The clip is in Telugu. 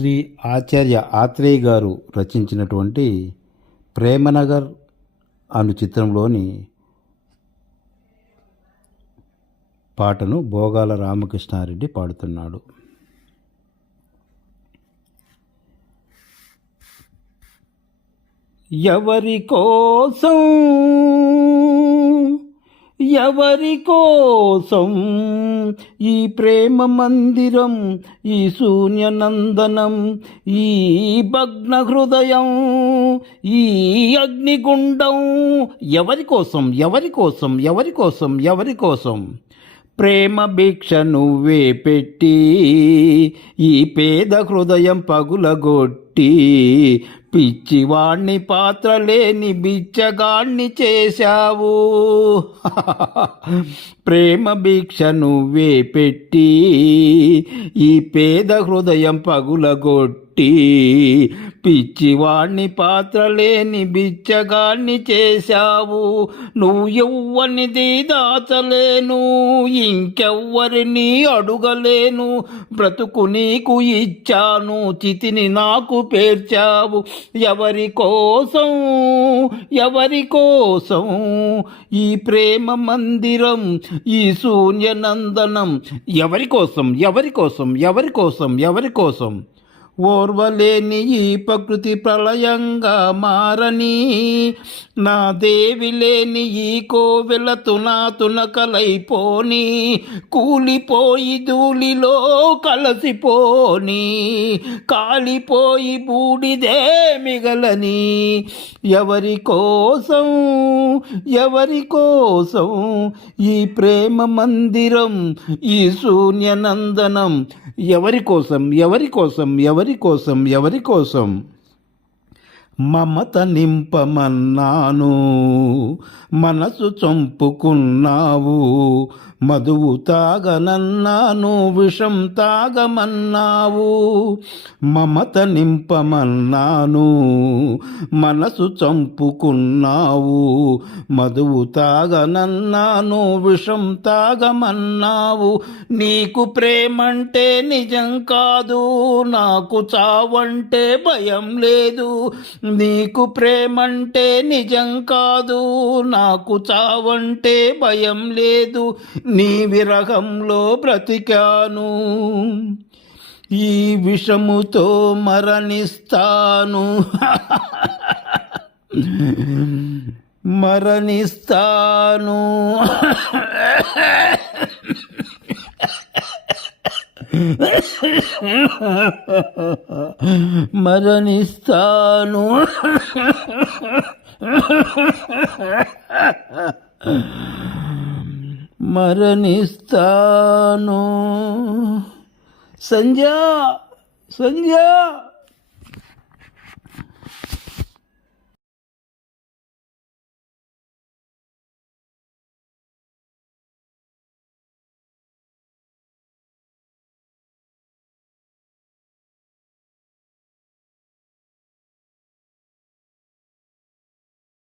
శ్రీ ఆచార్య ఆత్రేయ గారు రచించినటువంటి ప్రేమనగర్ అను చిత్రంలోని పాటను భోగాల రామకృష్ణారెడ్డి పాడుతున్నాడు. ఎవరి కోసం ఎవరి కోసం ఈ ప్రేమ మందిరం ఈ శూన్యనందనం ఈ భగ్న హృదయం ఈ అగ్నిగుండం ఎవరి కోసం ఎవరి కోసం ఎవరి కోసం ఎవరి కోసం? ప్రేమ భిక్ష నువ్వే పెట్టి ఈ పేద హృదయం పగులగొట్టి పిచ్చివాణ్ణి పాత్ర లేని బిచ్చగాణ్ణి చేశావు. ప్రేమ భిక్ష నువ్వే పెట్టి ఈ పేద హృదయం పగులగొట్టి పిచ్చివాణ్ణి పాత్ర లేని బిచ్చగాణ్ణి చేశావు. నువ్వు ఎవ్వనిది దాచలేను ఇంకెవ్వరిని అడుగలేను. బ్రతుకు నీకు ఇచ్చాను చితిని నాకు పేర్చావు. ఎవరి కోసం? ఎవరి కోసం? ఈ ప్రేమ మందిరం ఈ శూన్యనందనం ఎవరి కోసం? ఎవరి కోసం? ఎవరి కోసం? ఎవరి కోసం? ఓర్వలేని ఈ ప్రకృతి ప్రళయంగా మారని నా దేవి లేని ఈ కోవెల తునా తునకలైపోని కూలిపోయి ధూళిలో కలసిపోని కాలిపోయి బూడిదే మిగలని. ఎవరి కోసం ఎవరి కోసం ఈ ప్రేమ మందిరం ఈ శూన్యనందనం? ఎవరి కోసం ఎవరి కోసం ఎవరి ఎవరి కోసం ఎవరి కోసం? మమత నింపమన్నాను. మనసు చంపుకున్నావు. మధువు తాగనన్నాను. విషం తాగమన్నావు. మమత నింపమన్నాను. మనసు చంపుకున్నావు. మధువు తాగనన్నాను. విషం తాగమన్నావు. నీకు ప్రేమంటే నిజం కాదు. నాకు చావంటే భయం లేదు. నీకు ప్రేమంటే నిజం కాదు నాకు చావంటే భయం లేదు నీ విరహంలో బ్రతికాను. ఈ విషముతో మరణిస్తాను. మరణిస్తాను. మరణిస్తాను. మరణిస్తాను. సంధ్య సంధ్య.